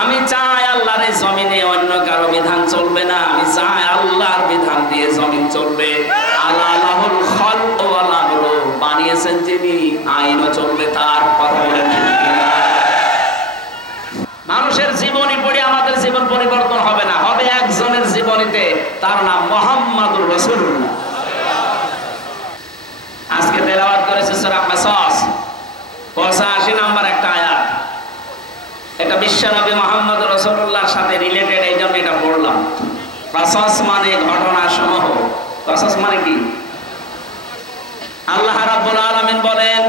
আমি চাই আল্লাহর এই জমিনে অন্য কারো বিধান চলবে না, আমি চাই আল্লাহর বিধান দিয়ে জমিন চলবে। আল্লাহুল খালক ওয়াল আমর, বানিয়েছেন যিনি, আইনও চলবে তার। কথা বলেন ঠিক কিনা? মানুষের জীবনী পড়ে আমাদের জীবন পরিবর্তন হবে না, হবে একজনের জীবনীতে, তার নাম মুহাম্মাদুর রাসূলুল্লাহ। আজকে তেলাওয়াত করেছে সূরা কাসাস 85 নাম্বার একটা আয়াত। এটা বিশ্বনবী মুহাম্মদুর রাসূলুল্লাহর সাথে রিলেটেড, এই জন্য এটা পড়লাম। কাসাস মানে ঘটনা সমূহ। কাসাস মানে কি? আল্লাহ রাব্বুল আলামিন বলেন,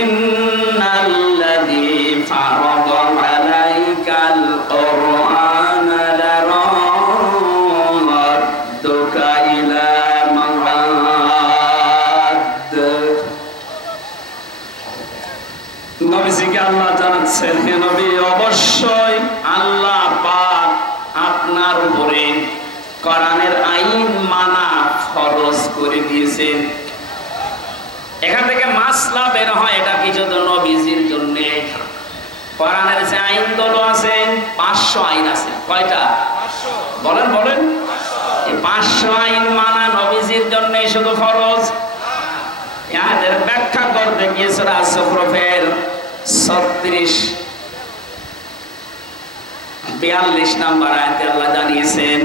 ইন্নাল্লাযী ফারাদা আলাইকাল কুরআনা লারাদ্দুকা ইলা মাআদ। নবীজিকে আল্লাহ জানাচ্ছেন, হে নবী, অবশ্যই আল্লাহ পাক আপনার উপরে কোরআনের আইন মানা ফরজ করে দিয়েছেন। এখান থেকে মাসলা বের হয়, এটা কি শুধু নবীজির জন্য? কোরআনের যে আইনগুলো আছে 500 আইন আছে। কয়টা? 500। বলেন বলেন। এই 500 আইন মানা নবীজির জন্য শুধু ফরজ। এর ব্যাখ্যা করতে গিয়ে সূরা যুখরুফের 42 নাম্বার আয়াতে আল্লাহ জানিয়েছেন,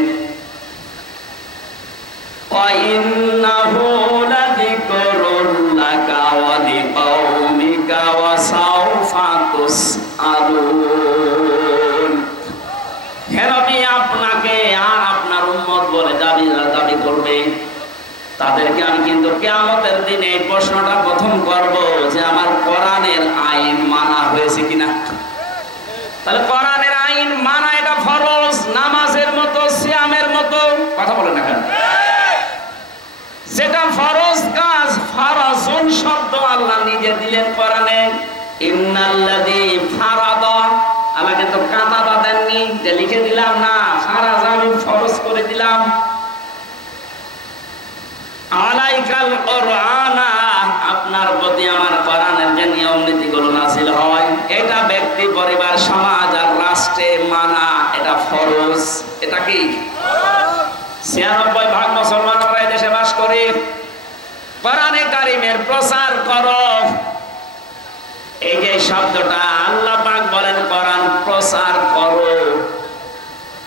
ওয়া ইন্নাহু লাযিকরুন লাকা ওয়া লিকাওমিকা ওয়া সাওফা তুসআলুন। হে নবী, আপনাকে আর আপনার উম্মত বলে দাবি করবে, তাদেরকে আমি কিন্তু কিয়ামতের দিনে এই প্রশ্নটা প্রথম করব যে আমার কোরআনের আইন মানা হয়েছে কিনা। তাহলে কোরআনের আইন মানা এটা ফরজ, নামাজের মতো, সিয়ামের মতো। কথা বলেন না কেন? যেটা ফরজ কাজ, ফারাজুন শব্দ আল্লাহ নিজে দিলেন কোরআনে। ইন্নাল্লাযী ফারাদা, আল্লাহ কিন্তু কাতাবা দেননি যে লিখে দিলাম, না, ফারাজ আমি ফরজ করে দিলাম। আলাইকাল কুরআনা, আপনার প্রতি আমার কোরআনের যে নিয়ম নীতিগুলো নাযিল হয়, এটা ব্যক্তি, পরিবার, সমাজ আর রাষ্ট্রে মানা এটা ফরজ। এটা কি? 96% মুসলমানরা এই দেশে বাস করে। কোরআনে কারীমের প্রচার করো, এই যে শব্দটা আল্লাহ পাক বলেন কোরআন প্রচার করো।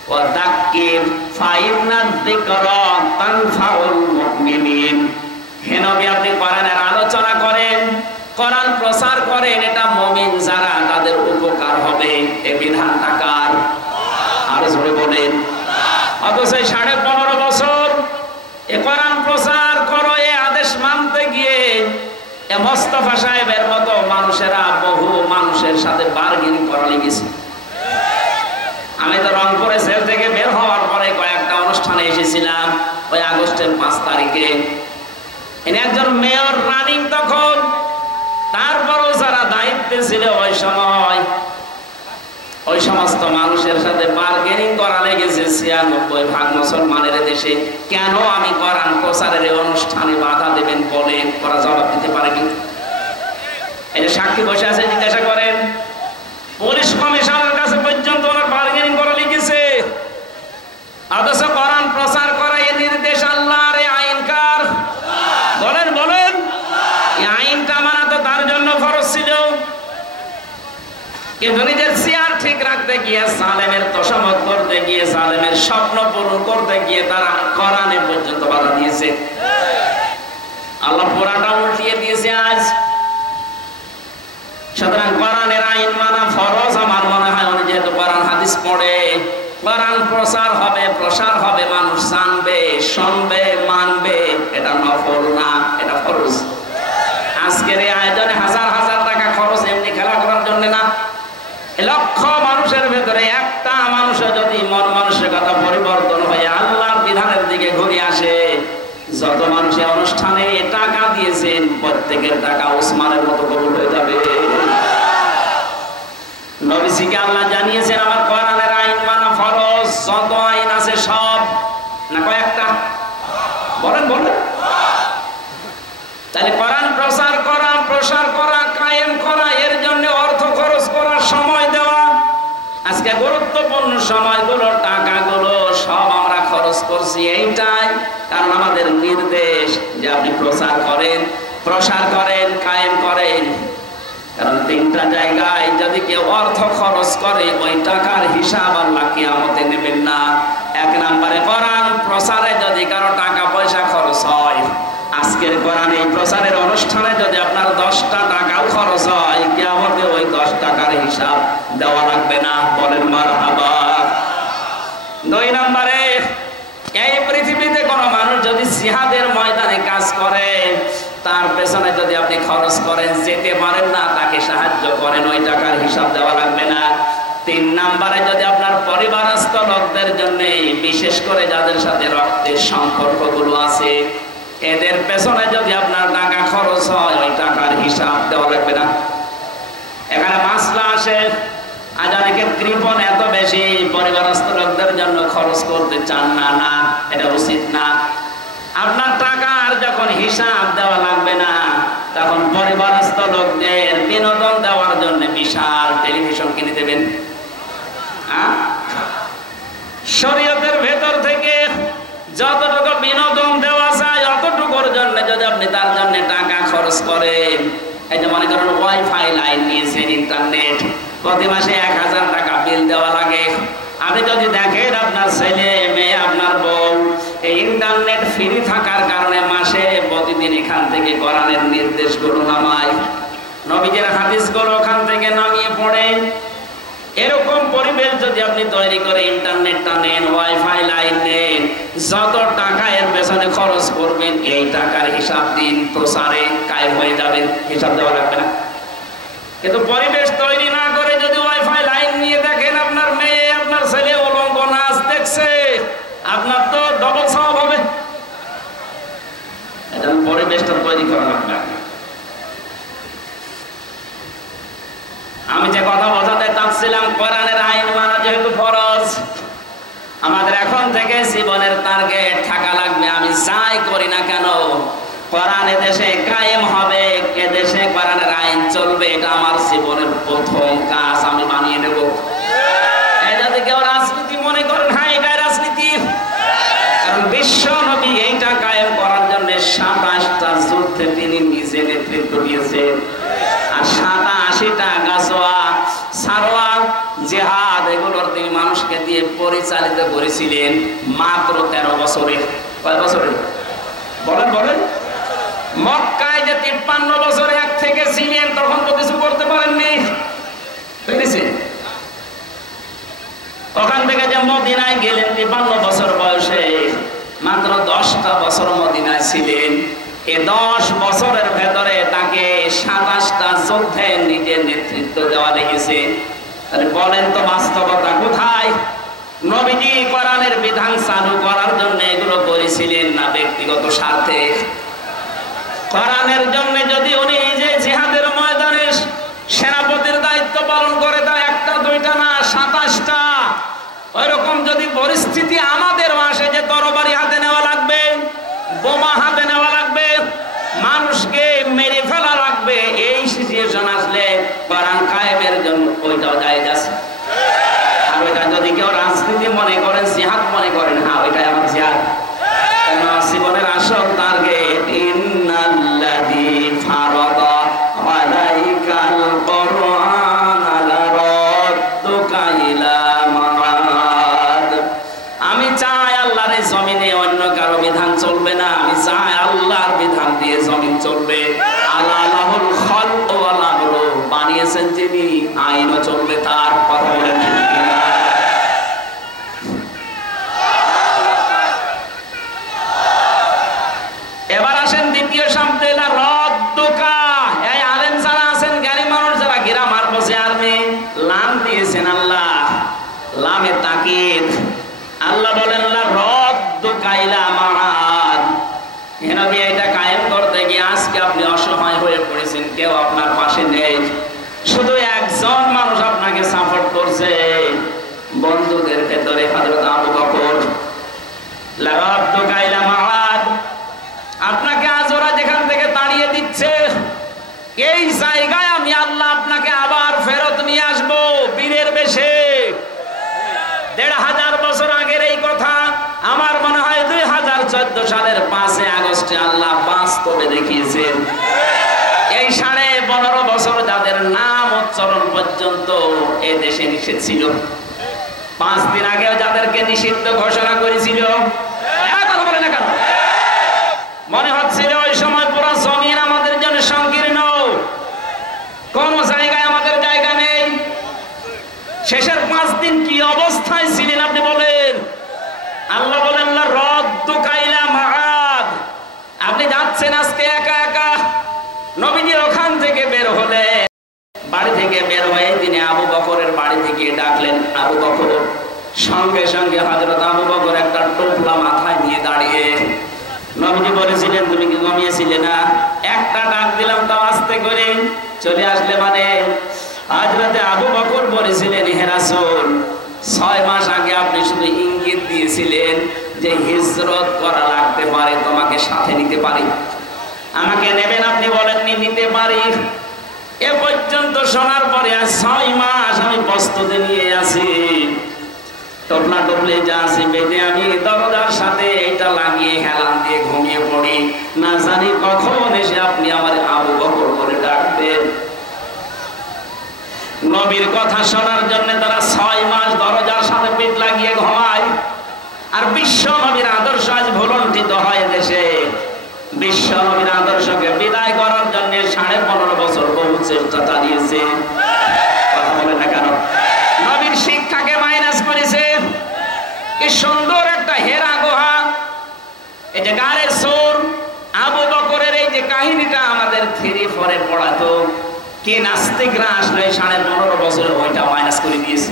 ওয়া যাক্কির ফাইন্না যিকরা তানফাউল মুমিনিন। হে নবী, আপনি কোরআনের আলোচনা করেন, কোরআন প্রচার করেন, এটা মুমিন যারা তাদের উপকার হবে। এই বিধানটা কার? আরো জোরে বলেন। অথচ 15.5 বছর এ কোরআন প্রচার করো এই আদেশ মানতে গিয়ে এ মোস্তফা সাহেবের মতো মানুষেরা বহু মানুষের সাথে বার্গেনিং করা লেগেছে। আমি তো রংপুরে জেল থেকে বের হওয়ার পরে কয়েকটা অনুষ্ঠানে এসেছিলাম, ওই আগস্টের 5 তারিখে। ইনি একজন মেয়র রানিং তখন, তারপরও যারা দায়িত্বে ছিল ওই সময়, ওই সমস্ত মানুষের সাথে বার্গেনিং করা লেগেছে 96% মুসলমানের দেশে। কেন আমি কোরআন প্রচারের এই অনুষ্ঠানে বাধা দেবেন বলেন? ওরা জবাব দিতে পারে কি? এই যে সাক্ষী বসে আছে, জিজ্ঞাসা করেন, পুলিশ কমিশনারের কাছে পর্যন্ত ওনার বার্গেনিং করা লেগেছে। অথচ কোরআন প্রচার করা এই নির্দেশ আল্লাহর, এই আইন কার? বলেন বলেন। এই আইনটা মানা তো তার জন্য ফরজ ছিল, কিন্তু নিজের চেয়ার ঠিক রাখতে গিয়ে, জালেমের তোষামত করতে গিয়ে, জালেমের স্বপ্ন পূরণ করতে গিয়ে তারা কোরআনে পর্যন্ত বাধা দিয়েছে। আল্লাহ পুরাটা উল্টিয়ে দিয়েছে আজ। সুতরাং কোরআনের আইন মানা ফরজ। আমার মনে হয় উনি যেহেতু কোরআন হাদিস পড়ে, কোরআন প্রচার হবে, প্রসার হবে, মানুষ জানবে, শুনবে, মানবে, এটা নফল না, এটা ফরজ। আজকের এই আয়োজনে হাজার হাজার টাকা খরচ এমনি খেলা করার জন্য না। লক্ষ মানুষের ভেতরে একটা মানুষের যদি মন মানসিকতা পরিবর্তন হয়ে আল্লাহর বিধানের দিকে ঘুরে আসে, যত মানুষ অনুষ্ঠানে টাকা দিয়েছেন প্রত্যেকের টাকা ওসমানের মতো কবুল হয়ে যাবে। নবীজিকে আল্লাহ জানিয়েছেন আমার কোরআনের আইন মানা ফরজ। যত আইন আছে সব, না কয়েকটা? বলেন বলেন। তাহলে কোরআন প্রচার করা, প্রসার করা, কায়েম করা, এর জন্য অর্থ খরচ করা, সময় দেওয়া, আজকে গুরুত্বপূর্ণ সময়গুলো, টাকাগুলো সব আমরা খরচ করছি এইটাই, কারণ আমাদের নির্দেশ যে আপনি প্রচার করেন, কায়েম করেন। কারণ তিনটা জায়গায় যদি কেউ অর্থ খরচ করে ওই টাকার হিসাব আল্লাহ কিয়ামতে নেবেন না। এক নম্বরে কোরআন প্রচারে যদি কারো টাকা পয়সা খরচ হয়, আজকের কোরআন এই প্রচারের অনুষ্ঠানে যদি আপনার 10টা টাকাও খরচ হয়, কিয়ামতে ওই 10 টাকার হিসাব দেওয়া লাগবে না। বলেন মারহাবা। 2 নম্বরে, এই পৃথিবীতে কোনো মানুষ যদি জিহাদের ময়দানে কাজ করে, তার পেছনে যদি আপনি খরচ করেন, যেতে পারেন না, তাকে সাহায্য করেন, ওই টাকার হিসাব দেওয়া লাগবে না। 3 নম্বরে, যদি আপনার পরিবারস্থ লোকদের জন্য, বিশেষ করে যাদের সাথে রক্তের সম্পর্কগুলো আছে, এদের পেছনে যদি আপনার টাকা খরচ হয়, ওই টাকার হিসাব দেওয়া লাগবে না। এখানে মাসলা আসে, আজ অনেকের কৃপণ এত বেশি পরিবারস্থ লোকদের জন্য খরচ করতে চান না। না, এটা উচিত না। আপনার টাকার যখন হিসাব দেওয়া লাগবে না, তখন পরিবারস্থ লোকদের বিনোদন দেওয়ার জন্য বিশাল টেলিভিশন কিনে দেবেন। শরীয়তের ভেতর থেকে যতটুকু বিনোদন দেওয়া যায় অতটুকুর জন্য যদি আপনি তার জন্য টাকা খরচ করেন, এই যে মনে করেন ওয়াইফাই লাইন নিয়েছেন, ইন্টারনেট, প্রতি মাসে 1000 টাকা বিল দেওয়া লাগে। আপনি যদি দেখেন আপনার ছেলে মেয়ে, আপনার বউ এই ইন্টারনেট ফ্রি থাকার কারণে মাসে প্রতিদিন এখান থেকে কোরআনের নির্দেশগুলো নামায়, নবীদের হাদিসগুলো ওখান থেকে নামিয়ে পড়ে, এরকম পরিবেশ যদি আপনি তৈরি করে ইন্টারনেটটা নেন, ওয়াইফাই লাইন নেন, যত টাকা এর পেছনে খরচ করবেন এই টাকার হিসাব দিন, প্রচারে কায়েম হয়ে যাবে, হিসাব দেওয়া লাগবে না। কিন্তু পরিবেশ তৈরি না করে যদি ওয়াইফাই লাইন নিয়ে দেখেন আপনার মেয়ে, আপনার ছেলে উলঙ্গ নাচ দেখছে, আপনার তো ডবল সওয়াব হবে। এটা পরিবেশটা তৈরি করা লাগবে। আমি যে কথা বোঝাতে চাচ্ছিলাম, কোরআনের আইন মানা যেহেতু ফরজ, আমাদের এখন থেকে জীবনের টার্গেট থাকা লাগবে, আমি যাই করি না কেন কোরআন এদেশে কায়েম হবে, এদেশে কোরআনের আইন চলবে, এটা আমার জীবনের প্রথম কাজ, আমি বানিয়ে নেব। যদি কেউ রাজনীতি মনে করেন, হ্যাঁ এটাই রাজনীতি, কারণ বিশ্ব নবী এইটা কায়েম করার জন্য 27টা যুদ্ধে তিনি নিজে নেতৃত্ব দিয়েছেন, আর 87টা গাজওয়া, সারওয়া, জিহাদ এগুলোর তিনি মানুষকে দিয়ে পরিচালিত করেছিলেন মাত্র 13 বছরে। কয় বছরে বলেন বলেন? মক্কায় যে 53 বছরে এক থেকে ছিলেন, তখন তো কিছু করতে পারেননি, বুঝেছেন? ওখান থেকে যে মদিনায় গেলেন 53 বছর বয়সে, মাত্র 10টা বছর মদিনায় ছিলেন। এই 10 বছরের ভেতরে তাকে 27টা যুদ্ধে নিজের নেতৃত্ব দেওয়া লেগেছে। তাহলে বলেন তো বাস্তবতা কোথায়? নবীজি কোরআনের বিধান চালু করার জন্য এগুলো করেছিলেন না ব্যক্তিগত স্বার্থে? কোরআনের জন্য যদি উনি যে জিহাদের ময়দানে সেনাপতির দায়িত্ব পালন করে, তা 1টা 2টা না 27টা, ওইরকম যদি পরিস্থিতি আমাদের আসে যে তরবারি হাতে নেওয়া লাগবে, বোমা হাতে নেওয়া লাগবে, মানুষকে মেরে ফেলা লাগবে, এই সিচুয়েশন আসলে কোরআন কায়েমের জন্য ওইটাও জায়েজ আছে। আর ওইটা যদি কেউ রাজনীতি মনে করেন, জিহাদ মনে করেন, হ্যাঁ ওইটাই আমার জিহাদ, কেন জীবনের আসল টার্গেট ইন্নাল্লাযী ফারাদা আলাইকাল কুরআনা লারাদ্দুকা ইলা মাআদ। আমি চাই আল্লাহর এই জমিনে অন্য কারো বিধান চলবে না, আমি চাই আল্লাহর বিধান দিয়ে জমিন চলবে। আলা লাহুল খালক ওয়াল আমর, বানিয়েছেন যিনি, আইনও চলবে তার। কথা বলেন ঠিক কিনা? এবার আসেন দ্বিতীয় শব্দে, রাদ্দুকা। এই আলেম যারা আছেন, জ্ঞানী মানুষ যারা, গ্রামার বসে আর্মি লাম দিয়েছেন আল্লাহ, লামে তাকিদ। আল্লাহ বলেন রাদ্দুকা ইলা মাআদ। নবী এটা কায়েম করতে গিয়ে আজকে আপনি অসহায় হয়ে পড়েছেন, কেউ আপনার পাশে নেই, শুধু একজন মানুষ আপনাকে সাপোর্ট করছে, বন্ধুদের ভেতরে হযরত আবু বকর। রাদ্দুকা ইলা মাআদ, আপনাকে আজ ওরা যেখান থেকে তাড়িয়ে দিচ্ছে, এই জায়গায় আমি আল্লাহ আপনাকে আবার ফেরত নিয়ে আসবো বীরের বেশে। 2014 সালের 5 আগস্টে আল্লাহ বাস্তবে দেখিয়েছেন। এই 15.5 বছর যাদের নাম উচ্চারণ পর্যন্ত এ দেশে নিষেধ ছিল, 5 দিন আগেও যাদেরকে নিষিদ্ধ ঘোষণা করেছিল, কথা বলে না কেন? মনে হচ্ছিল ওই সময় পুরো জমিন আমাদের জন্য সংকীর্ণ, কোন জায়গায় আমাদের জায়গা নেই। শেষের 5 দিন কি অবস্থায় ছিলেন আপনি বলেন? আল্লাহ বলেন আপনি যাচ্ছেন আজকে একা একা। নবীজি ওখান থেকে বের হলেন, বাড়ি থেকে বের হয়ে তিনি আবু বকরের বাড়ি থেকে ডাকলেন। আবু বকর, সঙ্গে সঙ্গে হযরত আবু বকর একটা টোপলা মাথায় নিয়ে দাঁড়িয়ে। নবীজি বলেছিলেন তুমি কি ঘুমিয়েছিলে না? একটা ডাক দিলাম তাও আস্তে করে চলে আসলে মানে। হযরত আবু বকর বলেছিলেন হে রাসূল, 6 মাস আগে আপনি শুধু ইঙ্গিত দিয়েছিলেন যে হিজরত করা লাগতে পারে, তোমাকে সাথে নিতে পারি। আমাকে নেবেন, আপনি বলেননি নিতে পারি। এ পর্যন্ত শোনার পরে 6 মাস আমি প্রস্তুতি নিয়ে আছি, টোপলা টোপলে যা আছে বেঁধে আমি দরজার সাথে এটা লাগিয়ে হেলান দিয়ে ঘুমিয়ে পড়ি। না জানি কখন এসে আপনি আমার আবু বকর করে ডাকবেন। নবীর কথা শোনার জন্য তারা 6 মাস দরজার সাথে পিঠ লাগিয়ে ঘুমায়। আর বিশ্ব নবীর আদর্শ আজ ভুলণ্ঠিত হয় দেশে। বিশ্ব নবীর আদর্শকে বিদায় করার জন্য 15.5 বছর বহু চেষ্টা চালিয়েছে। কথা বলে না কেন? নবীর শিক্ষাকে মাইনাস করেছে। কি সুন্দর একটা হেরা গুহা, এই যে গারে সোর আবু বকরের এই যে কাহিনীটা আমাদের 3-4 পড়াতো, কে নাস্তিকরা আসলে 15.5 বছরে ওইটা মাইনাস করে দিয়েছে।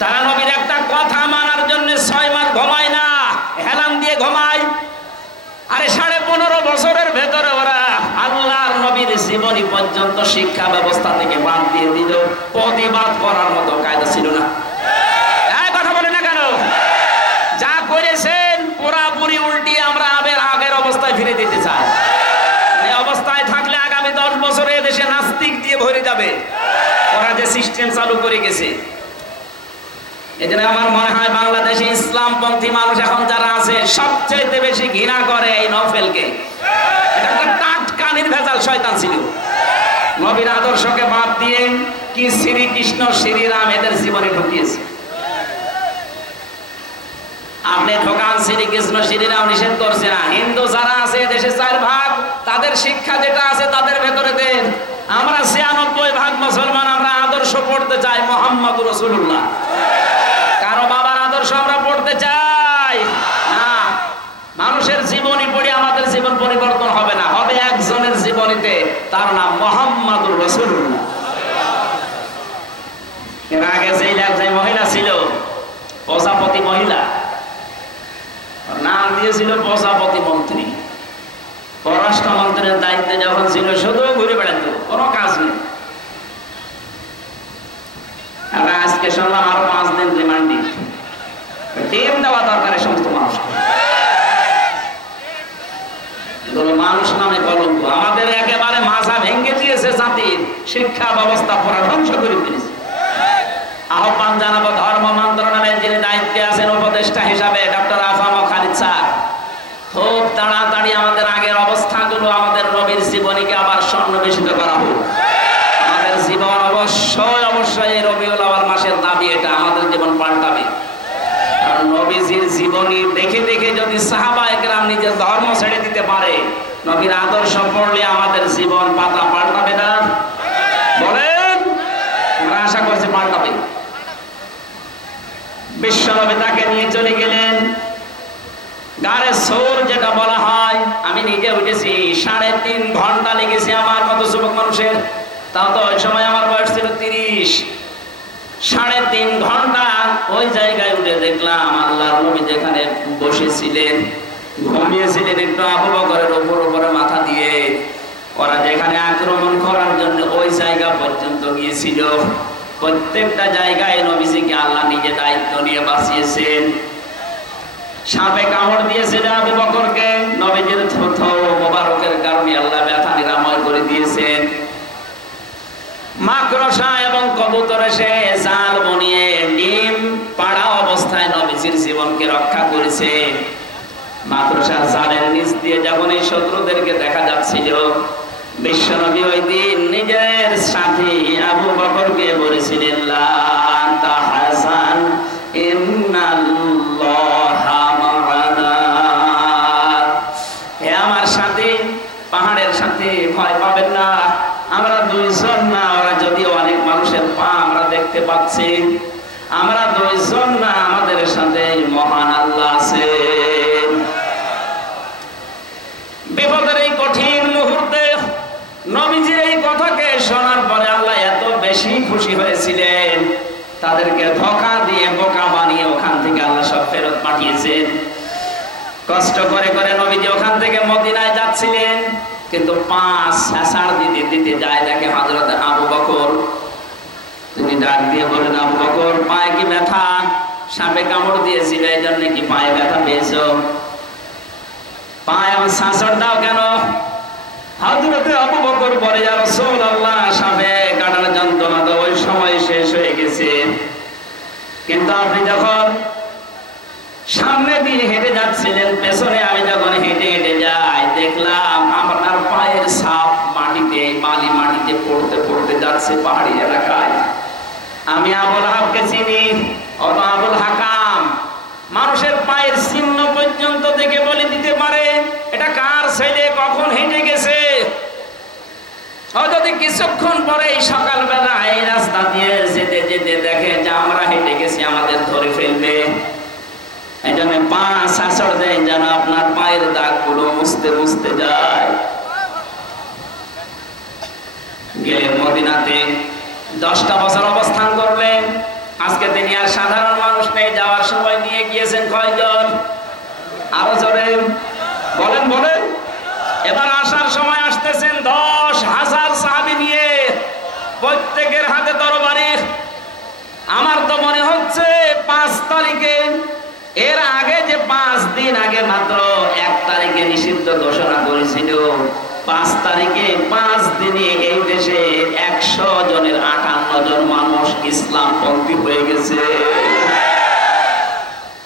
তারা নবীর একটা কথা মানার জন্য 6 মাস ঘুমায় না, হেলান দিয়ে ঘুমায়। আরে 15.5 বছরের ভেতরে ওরা আল্লাহর নবীর জীবনী পর্যন্ত শিক্ষা ব্যবস্থা থেকে বাদ দিয়ে দিল। প্রতিবাদ করার মতো কায়দা ছিল না। কথা বলে না কেন? যা করেছেন পুরাপুরি উল্টিয়ে আমরা আগের অবস্থায় ফিরে দিতে চাই। এই অবস্থায় থাকলে আগামী 10 বছরে দেশে নাস্তিক দিয়ে ভরে যাবে। ওরা যে সিস্টেম চালু করে গেছে, এজন্য আমার মনে হয় বাংলাদেশে ইসলামপন্থী মানুষ এখন যারা আছে সবচেয়ে বেশি ঘৃণা করে এই নওফেলকে। এটা একটা টাটকা নির্ভেজাল শয়তান ছিল। নবীর আদর্শকে বাদ দিয়ে কি শ্রীকৃষ্ণ শ্রীরাম এদের জীবনে ঢুকিয়েছে। আপনি ঢোকান, শ্রীকৃষ্ণ শ্রীরাম নিষেধ করছে না। হিন্দু যারা আছে দেশে 4 ভাগ, তাদের শিক্ষা যেটা আছে তাদের ভেতরে দেন। আমরা 96 ভাগ মুসলমান, আমরা আদর্শ পড়তে চাই মুহাম্মদুর রাসূলুল্লাহ। কারো বাবার আদর্শ আমরা পড়তে চাই না। মানুষের জীবনী পড়ে আমাদের জীবন পরিবর্তন হবে না, হবে একজনের জীবনীতে, তার নাম মুহাম্মদুর রাসূলুল্লাহ। এর আগে যে মহিলা ছিল প্রজাপতি মহিলা, নাম দিয়েছিল প্রজাপতি মন্ত্রী। পররাষ্ট্রমন্ত্রীর দায়িত্বে যখন ছিল শুধু ঘুরে বেড়াতো, কোনো কাজ নেই। আজকে শুনলাম আরো 5 দিন রিমান্ডে টিম দেওয়া দরকার সমস্ত মানুষকে। মানুষ নামে কলঙ্ক, আমাদের একেবারে মাথা ভেঙে দিয়েছে। জাতির শিক্ষা ব্যবস্থা পুরো ধ্বংস করে ফেলেছে। আহ্বান জানাবো ধর্ম মন্ত্রণালয়ের যিনি দায়িত্বে আছেন উপদেষ্টা হিসাবে ডক্টর আফাম খালিদ স্যার, খুব তাড়াতাড়ি আমাদের আগের অবস্থাগুলো, আমাদের নবীর জীবনীকে আবার সন্নিবেশিত করা হোক। আমাদের জীবন অবশ্যই এই রবিউল আউয়াল মাসের দাবি, এটা আমাদের জীবন পাল্টাবে। কারণ নবীজির জীবনী দেখে দেখে যদি সাহাবায়ে কেরাম নিজের ধর্ম ছেড়ে দিতে পারে, নবীর আদর্শ পড়লে আমাদের জীবন পাতা পাল্টাবে না? বলেন, আমরা আশা করছি পাল্টাবে। বিশ্বনবী তাকে নিয়ে চলে গেলেন গারে সোর, যেটা বলা হয়। আমি নিজে উঠেছি, 3.5 ঘন্টা লেগেছে আমার মতো যুবক মানুষের। তাও তো ওই সময় আমার বয়স ছিল 30। 3.5 ঘন্টা ওই জায়গায় উঠে দেখলাম আল্লাহর নবী যেখানে বসেছিলেন, ঘুমিয়েছিলেন একটু আবু বকরের উপরে মাথা দিয়ে। ওরা যেখানে আক্রমণ করার জন্য ওই জায়গা পর্যন্ত গিয়েছিল, প্রত্যেকটা জায়গায় নবীজিকে আল্লাহ নিজে দায়িত্ব নিয়ে বাঁচিয়েছেন। সাপে কামড় দিয়েছিল আবু বকরকে, নবীজির থুথু মোবারকের কারণে আল্লাহ ব্যথা নিরাময় করে দিয়েছেন। মাকড়সা এবং কবুতর এসে জাল বনিয়ে ডিম পাড়া অবস্থায় নবীজির জীবনকে রক্ষা করেছে। মাদ্রাসার জালের নিচ দিয়ে যখন এই শত্রুদেরকে দেখা যাচ্ছিল, বিশ্বনবী ওই দিন নিজের সাথী আবু বকরকে বলেছিলেন, লা তাহজান ইন্নাল্লাহা মা'ানা। হে আমার সাথী, পাহাড়ের সাথী, ভয় পাবেন না, আমরা দুইজন না, ওরা যদিও অনেক মানুষের পা আমরা দেখতে পাচ্ছি, আমরা দুইজন না, আমাদের সাথে মহান আল্লাহ আছে। বিপদের এই কঠিন মুহূর্তে নবীজির এই কথাকে শোনার পরে আল্লাহ এত বেশি খুশি হয়েছিলেন, তাদেরকে ধোঁকা দিয়ে বোকা বানিয়ে ওখান থেকে আল্লাহ সব ফেরত পাঠিয়েছেন। কষ্ট করে করে নবীজি ওখান থেকে মদিনায় যাচ্ছিলেন, কিন্তু 5 হাসার দিতে দিতে যায়, দেখে হযরত আবু বকর। তিনি ডাক দিয়ে বলেন, আবু বকর, পায়ে কি ব্যথা? সাপে কামড় দিয়েছিল, এই জন্য কি পায়ে ব্যথা পেয়েছো? পায়ে আমার শাসন দাও কেন? হযরত আবু বকর বলে, ইয়া রাসূলুল্লাহ, সাপে কাটার যন্ত্রণা তো ওই সময় শেষ হয়ে গেছে, কিন্তু আপনি যখন সামনে দিয়ে হেঁটে যাচ্ছিলেন, পেছনে আমি যখন হেঁটে হেঁটে যাই, দেখলাম আপনার পায়ের ছাপ মাটিতে, বালি মাটিতে পড়তে পড়তে যাচ্ছে পাহাড়ি এলাকায়। আমি আবুল হাবকে চিনি, অত আবুল হাকাম মানুষের পায়ের চিহ্ন পর্যন্ত দেখে বলে দিতে পারে এটা কার ছেলে, কখন হেঁটে গেছে। যদি কিছুক্ষণ পরে সকালবেলা এই রাস্তা দিয়ে যেতে যেতে দেখে যে আমরা হেঁটে গেছি, আমাদের ধরে ফেলবে। এই জন্য 5 হাসর দেয় যেন আপনার পায়ের দাগগুলো মুছতে মুছতে যায়। গেলেন মদিনাতে, 10টা বছর অবস্থান করলেন। আজকে তিনি আর সাধারণ মানুষ নেই, যাওয়ার সময় নিয়ে গিয়েছেন কয়জন? আরো জোরে বলেন বলেন। এবার আসার সময় আসতেছেন 10,000 সাহাবী নিয়ে, প্রত্যেকের হাতে তরবারি। আমার তো মনে হচ্ছে 5 তারিখে, এর আগে যে 5 দিন আগে মাত্র 1 তারিখে নিষিদ্ধ ঘোষণা করেছিল, 5 তারিখে 5 দিনে এই দেশে 100 জনের 58 জন মানুষ ইসলামপন্থী হয়ে গেছে।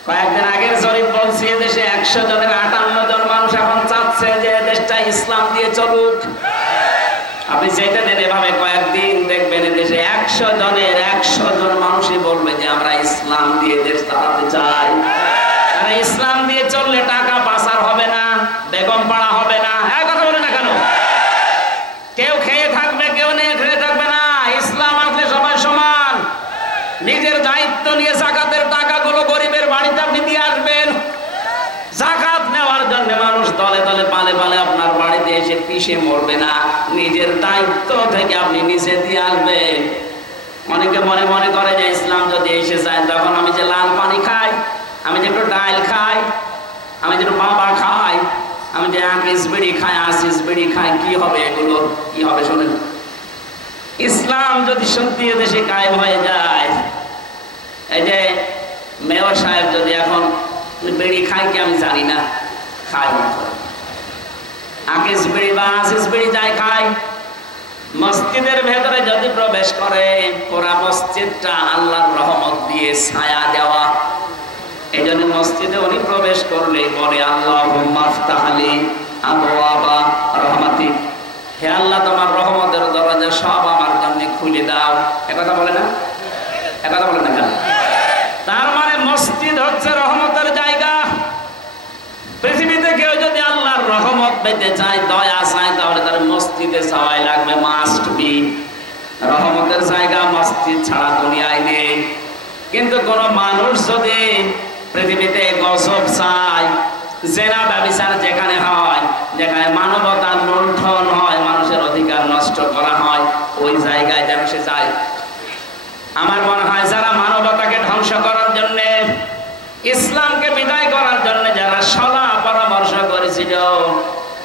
কয়েকদিন আগের জরিপ বলছে দেশে 100 জনের 58 জন মানুষ এখন চাচ্ছে যে দেশটা ইসলাম দিয়ে চলুক। আপনি যেটা দেন এভাবে কয়েকদিন দেখবেন দেশে 100 জনের 100 জন মানুষই বলবে যে আমরা ইসলাম দিয়ে দেশ চালাতে চাই। আর ইসলাম দিয়ে চললে টাকা পাচার হবে না, বেগম পাড়া হবে না। হ্যাঁ, কথা বলে না কেন? কেউ খেয়ে থাকবে, কেউ নিয়ে খেয়ে থাকবে না। ইসলাম আসলে সবাই সমান। নিজের দায়িত্ব নিয়ে যাকাতের টাকাগুলো গরিবের বাড়িতে আপনি দিয়ে আসবেন। যাকাত নেওয়ার জন্য মানুষ দলে দলে পালে পালে আপনার বাড়িতে এসে পিষে মরবে না। নিজের দায়িত্ব থেকে আপনি নিচে দিয়ে আসবেন। অনেকে মনে মনে করে যে ইসলাম যদি এসে যায়, তখন আমি যে লাল পানি খাই, আমি যে একটু ডাল খাই, আমি যে একটু বাবা খাই, আমি যে 1 বিড়ি খাই, 80 বিড়ি খাই, কি হবে? এগুলো কি হবে? শোনেন, ইসলাম যদি সত্যি দেশে কায়েম হয়ে যায়, এই যে মেয়র সাহেব যদি এখন বিড়ি খায় কি আমি জানি না, খায় 21 বিড়ি বা 80 বিড়ি যায় খায়, মসজিদের ভেতরে যদি প্রবেশ করে, পুরা মসজিদটা আল্লাহর রহমত দিয়ে ছায়া দেওয়া। এই জন্য মসজিদে উনি প্রবেশ করলে বলে, আল্লাহুম্মা আফতাহ লি আবওয়াবা রাহমাতিক, হে আল্লাহ তোমার রহমতের দরজা সব আমার জন্য খুলে দাও। একথা বলে না? একথা বলে না কেন? তার মানে মসজিদ হচ্ছে রহমতের জায়গা। পৃথিবীতে কেউ যদি আল্লাহর রহমত পেতে চায়, দয়া চায়, তাহলে তার মসজিদে যাওয়াই লাগবে, মাস্ট বি। রহমতের জায়গা মসজিদ ছাড়া দুনিয়ায় নেই। কিন্তু কোন মানুষ যদি পৃথিবীতে গজব চায়, জেনা ব্যভিচার যেখানে হয়, যেখানে মানবতা লুণ্ঠন হয়, মানুষের অধিকার নষ্ট করা হয়, ওই জায়গায় যেন সে যায়। আমার মনে হয় যারা মানবতাকে ধ্বংস করার জন্য, ইসলামকে বিদায় করার জন্য যারা সলা পরামর্শ করেছিল,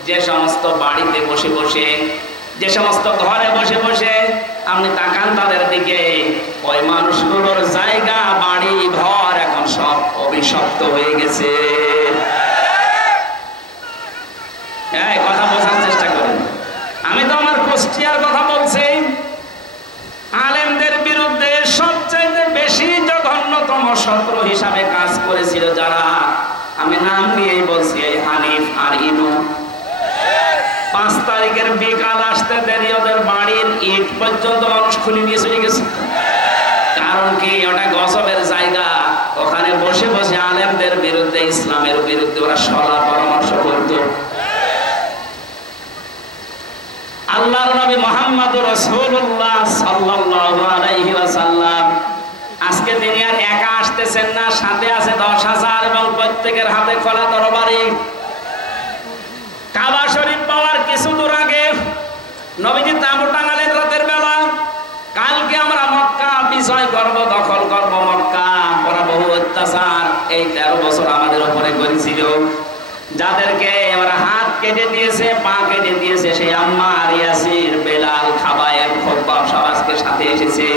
যে সমস্ত বাড়িতে বসে বসে, যে সমস্ত ঘরে বসে বসে আপনি তাকান তাদের দিকে, ওই মানুষগুলোর জায়গা, বাড়ি, ঘর এখন সব অভিশপ্ত হয়ে গেছে। কথা বোঝার চেষ্টা করেন। আমি তো আমার কুষ্টিয়ার কথা বলছি। আলেমদের বিরুদ্ধে সবচেয়ে বেশি জঘন্যতম শত্রু হিসাবে কাজ করেছিল যারা, আমি নাম নিয়েই বলছি, এই হানিফ আর ইনু। 5 তারিখের বিকাল আসতে দেরি, ওদের বাড়ির ইট পর্যন্ত মানুষ খুলে নিয়ে চলে গেছে। কারণ কি? ওটা গজবের জায়গা। ওখানে বসে বসে আলেমদের বিরুদ্ধে, ইসলামের বিরুদ্ধে ওরা সলা পরামর্শ করত। আল্লাহর নবী মুহাম্মদুর রাসূলুল্লাহ সাল্লাল্লাহু আলাইহি ওয়াসাল্লাম আজকে তিনি আর একা আসতেছেন না, সাথে আছে 10,000 এবং প্রত্যেকের হাতে খোলা তরবারি। কাবা শরীফ পাওয়ার কিছু দূর আগে নবীজি তাঁবু টাঙালেন রাতের বেলা। কালকে আমরা মক্কা বিজয় করব, দখল করব মক্কা। ওরা বহু অত্যাচার এই 13 বছর আমাদের উপরে করেছিল। যাদেরকে ওরা হাত কেটে দিয়েছে, পা কেটে দিয়েছে, সেই আম্মার, ইয়াসির, বেলাল, খাবায়েব, খব্বাব সব আজকে সাথে এসেছে।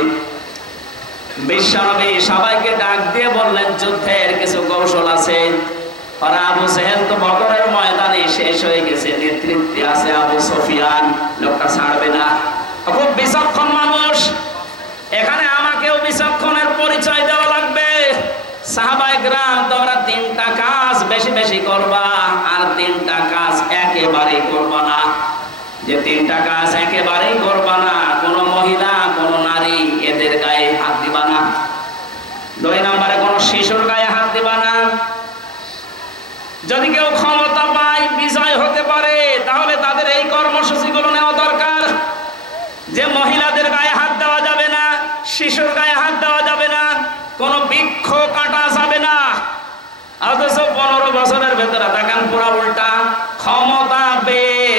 বিশ্বনবী সবাইকে ডাক দিয়ে বললেন, যুদ্ধের কিছু কৌশল আছে। ওরা আবু জেহেল তো বদরের ময়দানে শেষ হয়ে গেছে, নেতৃত্বে আছে আবু সুফিয়ান, লোকটা ছাড়বে না। খুব বিচক্ষণ মানুষ। এখানে আমাকেও বিচক্ষণের পরিচয় দেওয়া লাগবে। সাহাবায়ে কেরাম, তোমরা 3টা কাজ বেশি বেশি করবা, আর 3টা কাজ একেবারেই করবা না। যে 3টা কাজ একেবারেই করবা না, কোন মহিলা, কোন নারী এদের গায়ে হাত দিবা না। 2 নম্বরে কোন শিশুর গায়ে হাত দিবা না। যদি কেউ ক্ষমতা পায়, বিজয় হতে পারে, তাহলে তাদের এই কর্মসূচিগুলো নেওয়া দরকার। যে মহিলাদের গায়ে হাত দেওয়া যাবে না, শিশুর গায়ে হাত দেওয়া যাবে না, কোন বৃক্ষ কাটা যাবে না। অথচ 15 বছরের ভেতরে তাকান পুরা উল্টা। ক্ষমতা পেয়ে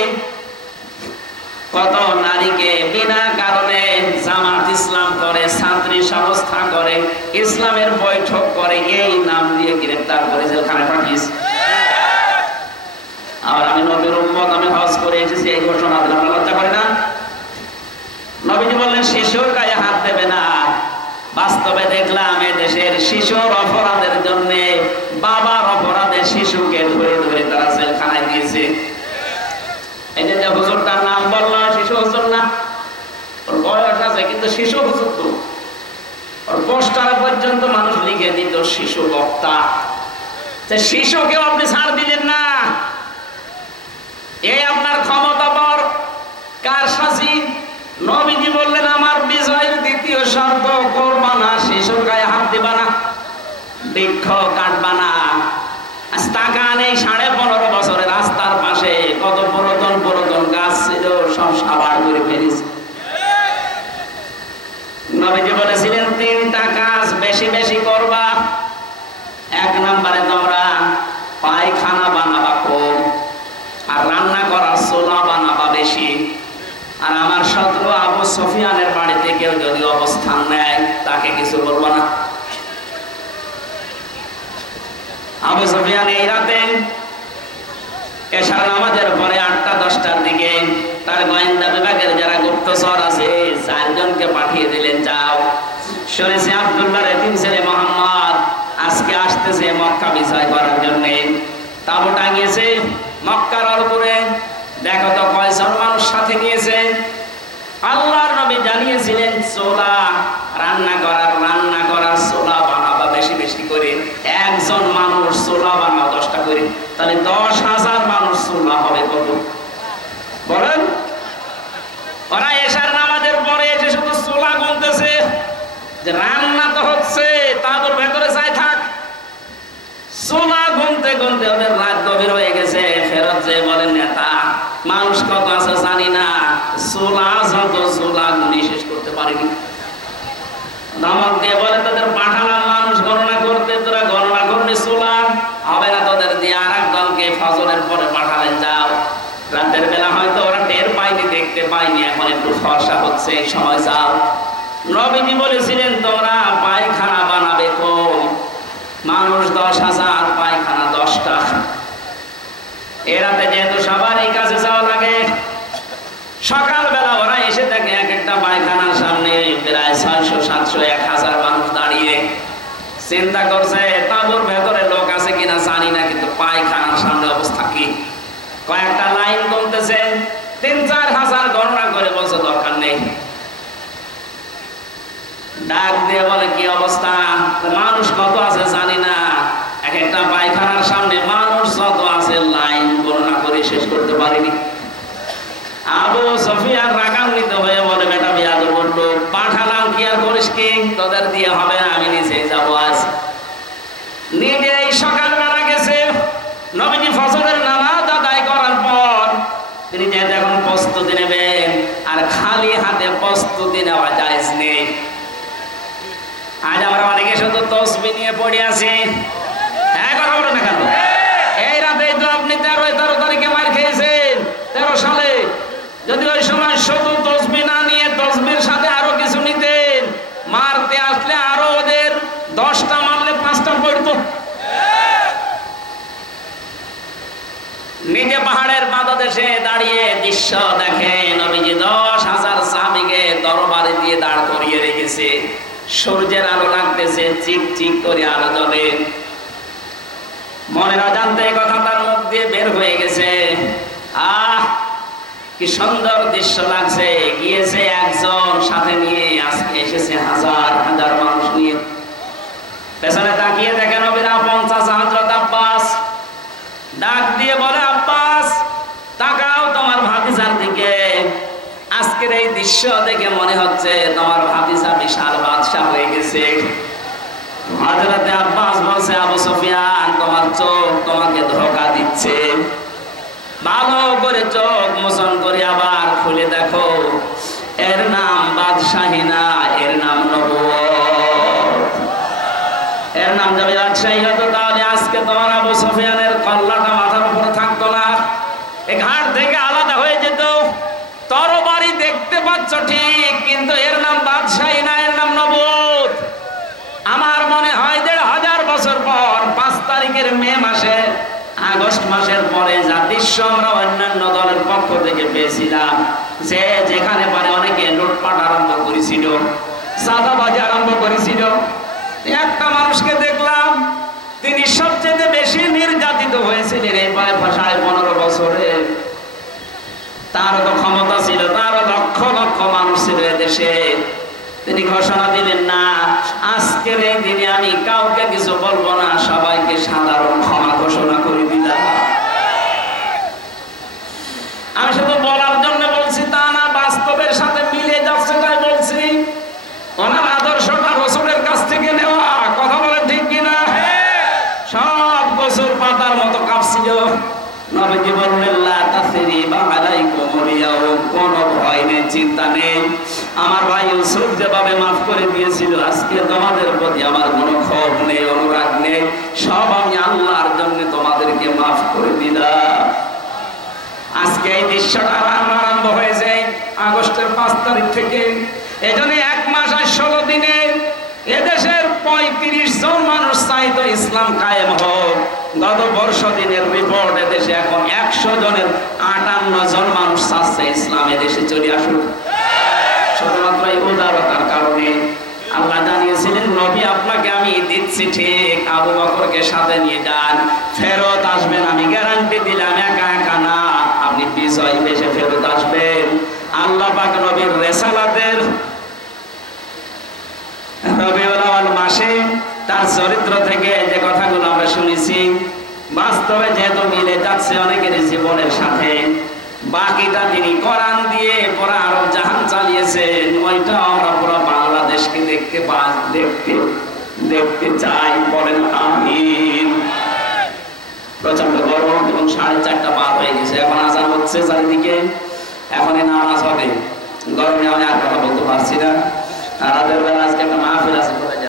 কত নারীকে বিনা কারণে জামাত ইসলাম করে, ছাত্রী সংস্থা করে, ইসলামের বৈঠক করে, এই নাম দিয়ে গ্রেফতার করে জেলখানায় পাঠিয়েছে। আর আমি নবীর উম্মত, আমি হজ করে এসেছি, এই ঘোষণা দিলাম, লজ্জা করে না? নবীজি বললেন শিশুর গায়ে হাত দেবে না। বাস্তবে দেখলাম এই দেশের শিশুর অপরাধের জন্য, বাবার অপরাধে শিশুকে ধরে ধরে তারা জেলখানায় দিয়েছে। এই যে হুজুরটার নাম বললাম, শিশু হুজুর না, ওর বয়স আছে কিন্তু শিশু হুজুর তো। ওর পোস্টার পর্যন্ত মানুষ লিখে দিত শিশু বক্তা। শিশুকেও আপনি ছাড় দিলেন না। এই আপনার ক্ষমতা পর কার শাসি? নবীজি বললেন, আমার বিজয়ের 2য় শর্ত, করবা না শিশুর গায়ে হাত দিবা না, বৃক্ষ কাটবা না। আজ তাকান, এই 15.5 বছরের রাস্তার পাশে কত পুরাতন পুরাতন গাছ ছিল, সব সাবার করে ফেলেছে। নবীজি বলেছিলেন 3টা কাজ বেশি বেশি করবা। 1 নম্বরে তোমরা পায়খানা বানাবা কম, আর রান্না করা চুলা বানাবা বেশি। আর আমার শত্রু আবু সুফিয়ানের বাড়িতে কেউ যদি অবস্থান নেয়, তাকে কিছু বলবো না। আবু সুফিয়ান এই রাতে এশার নামাজের পরে 8টা-10টার দিকে তার গোয়েন্দা বিভাগের যারা গুপ্তচর আছে 4 জনকে পাঠিয়ে দিলেন, যাও, শুনেছি আব্দুল্লাহর এতিম ছেলে মুহাম্মদ আজকে আসতেছে মক্কা বিজয় করার জন্য। তাবু টাঙিয়েছে মক্কার উপরে, দেখো তো কয়জন মানুষ সাথে নিয়েছে। আল্লাহর নবী জানিয়েছিলেন চুলা রান্না করার চুলা বানাবা বেশি বেশি করে। 1 জন মানুষ চুলা বানাও 10টা করে, তাহলে 10,000 মানুষ চুলা হবে কত বলেন? ওরা এশার নামাজের পরে এসে শুধু চুলা গুনতেছে, যে রান্না তো হচ্ছে, তাদের ভেতরে যাই থাক। চুলা গুনতে গুনতে ওদের রাত গভীর হয়ে গেছে। ফেরত যে বলেন, নেতা মানুষ কত আছে জানি না, চুলা যত চুলা গুনি শেষ করতে পারিনি। ধমক দিয়ে বলে, তাদের পাঠালাম মানুষ গণনা করতে, তোরা গণনা করলে চুলা হবে না, তোদের দিয়ে আর দলকে ফজরের পরে পাঠালেন, যাও। রাতের বেলা হয়তো ওরা টের পায়নি, দেখতে পায়নি, এখন একটু ফর্সা হচ্ছে, এই সময় যাও। নবীজি বলেছিলেন তোমরা পায়খানা বানাবে কম, মানুষ 10,000, পায়খানা 10টা। এরাতে যেহেতু সবার এই কাজে যাওয়া লাগে, সকালবেলা ওরা এসে থাকে এক একটা পায়খানার সামনে প্রায় 600, 700, 1000 মানুষ দাঁড়িয়ে। চিন্তা করছে তাঁবুর ভেতরে লোক আছে কিনা জানি না, কিন্তু পায়খানার সামনে অবস্থা কি। কয়েকটা লাইন গুনতেছে, 3-4 হাজার গণনা করে বলছে দরকার নেই। ডাক দিয়ে বলে, কি অবস্থা, মানুষ কত আছে জানি না, এক একটা পায়খানার আমার সামনে মানুষ যত আছে লাইন গণনা করে শেষ করতে পারিনি। আবু সুফিয়ান রাগান্বিত হয়ে বলে, বেটা বিয়াদব বললো, পাঠালাম কি আর করিস কি, তোদের দিয়ে হবে না, আমি নিজেই যাবো। আজ নিজেই সকালবেলা গেছে, নবীজি ফজরের নামাজ আদায় করার পর তিনি যেহেতু এখন প্রস্তুতি নেবেন, আর খালি হাতে প্রস্তুতি নেওয়া জায়েজ নেই। আজ আমরা অনেকে শুধু তসবিহ নিয়ে পড়ে আছি। হ্যাঁ, কথা বলো না কেন? এই রাতে তো আপনি 13 তারিখে মার খেয়েছেন, 13 সালে। যদি ওই সময় শুধু তসবিহ না নিয়ে তসবিহর সাথে আরো কিছু নিতেন, মারতে আসলে আরো ওদের 10টা মারলে 5টা পড়তো। নিজে পাহাড়ের পাদদেশে দাঁড়িয়ে দৃশ্য দেখে নবীজি 10,000 সাহাবীকে তরবারি দিয়ে দাঁড় করিয়ে রেখেছে। সূর্যের আলো লাগতেছে, চিক চিক করে আলো জ্বলে। মনের অজান্তে কথা তার মুখ দিয়ে বের হয়ে গেছে, আহ কি সুন্দর দৃশ্য লাগছে। গিয়েছে একজন, সাথে নিয়ে আজকে এসেছে হাজার হাজার মানুষ নিয়ে। পেছনে তাকিয়ে দেখে নবীর আপন চাচা হযরত আব্বাস ডাক দিয়ে বলে, আব্বাস তাকাও তোমার ভাতিজার দিকে। আজকের এই দৃশ্য দেখে মনে হচ্ছে তোমার ভাতিজা বিশাল বাদশা হয়ে গেছে। হযরত আব্বাস বলছে, আবু সুফিয়ান তোমার চোখ তোমাকে ধোঁকা দিচ্ছে। ভালো করে চোখ মোচন করে আবার খুলে দেখো, এর নাম বাদশাহী না, এর নাম নবুয়ত। এর নাম যদি বাদশাহী হতো তাহলে আজকে তোমার আবু সুফিয়ানের কল্লাটা মাথার উপরে থাকতো না, এই ঘাট থেকে আলাদা হয়ে যেত। তরবারি দেখতে পাচ্ছ ঠিক, কিন্তু এর নাম বাদশাহী না, এর নাম নবুয়ত। আমার মনে হয় 1500 বছর পর 5 তারিখের মে মাসে, আগস্ট মাসের পরে যা দৃশ্য আমরা অন্যান্য দলের পক্ষ থেকে পেয়েছিলাম, যে যেখানে পারে অনেকে লুটপাট আরম্ভ করেছিল, চাঁদাবাজি আরম্ভ করেছিল। একটা মানুষকে দেখলাম, তিনি সবচেয়ে বেশি নির্যাতিত হয়েছিলেন এই প্রায় 15.5 বছরে। তার তো ক্ষমতা ছিল, তার লক্ষ লক্ষ মানুষ ছিল এদেশে। তিনি ঘোষণা দিলেন, না আজকের এই দিনে আমি কাউকে কিছু বলবো না, সবাইকে সাধারণ ক্ষমা ঘোষণা করে দিলাম। আমি শুধু বলার জন্য বলছি তা না, বাস্তবের সাথে মিলে যাচ্ছে তাই বলছি। ওনার আদর্শটা রাসূলের কাছ থেকে নেওয়া, কথা বলেন ঠিক কিনা? সব গোসল পাতার মতো কাঁপছিল। নবীজি বললেন, লা তাসরিবা আলাইকুমুল ইয়াউম, কোনো ভয় নেই, চিন্তা নেই। আমার ভাই ইউসুফ যেভাবে মাফ করে দিয়েছিল, আজকে তোমাদের প্রতি আমার কোনো ক্ষোভ নেই, অনুরাগ নেই। সব আমি আল্লাহর জন্য তোমাদেরকে মাফ করে দিলাম। আজকে এই দৃশ্যটা আরম্ভ হয়ে যায় আগস্টের 5 তারিখ থেকে। এই জন্য 1 মাস আর 16 দিনে এদেশের 35 জন মানুষ চাইতো ইসলাম কায়েম হোক। গত বর্ষ দিনের রিপোর্ট, এদেশে এখন 100 জনের 58 জন মানুষ চাচ্ছে ইসলাম এদেশে চলে আসুক। শুধুমাত্র এই উদারতার কারণে আল্লাহ জানিয়েছিলেন, নবী আপনাকে আমি দিচ্ছি ঠিক, আবু বকরকে সাথে নিয়ে যান, ফেরত আসবেন, আমি গ্যারান্টি দিলাম। একা একা না, আপনি বিজয় দেশে ফেরত আসবেন। আল্লাহ পাক নবীর রিসালাতের রবিউল আউয়াল মাসে তার চরিত্র থেকে যে কথাগুলো আমরা শুনেছি, বাস্তবে যেহেতু মিলে যাচ্ছে অনেকের জীবনের সাথে, বাকিটা তিনি কোরআন দিয়ে পুরো আরব জাহান চালিয়েছেন, ওইটা আমরা পুরো বাংলাদেশকে দেখতে চাই। বলেন আমিন। প্রচন্ড গরম এবং 4:30 পার হয়ে গেছে, এখন আজান হচ্ছে চারিদিকে, এখনই নামাজ হবে। গরমে আমি আর কথা বলতে পারছি না। রাতের বেলা আজকে একটা মাহফিল আছে।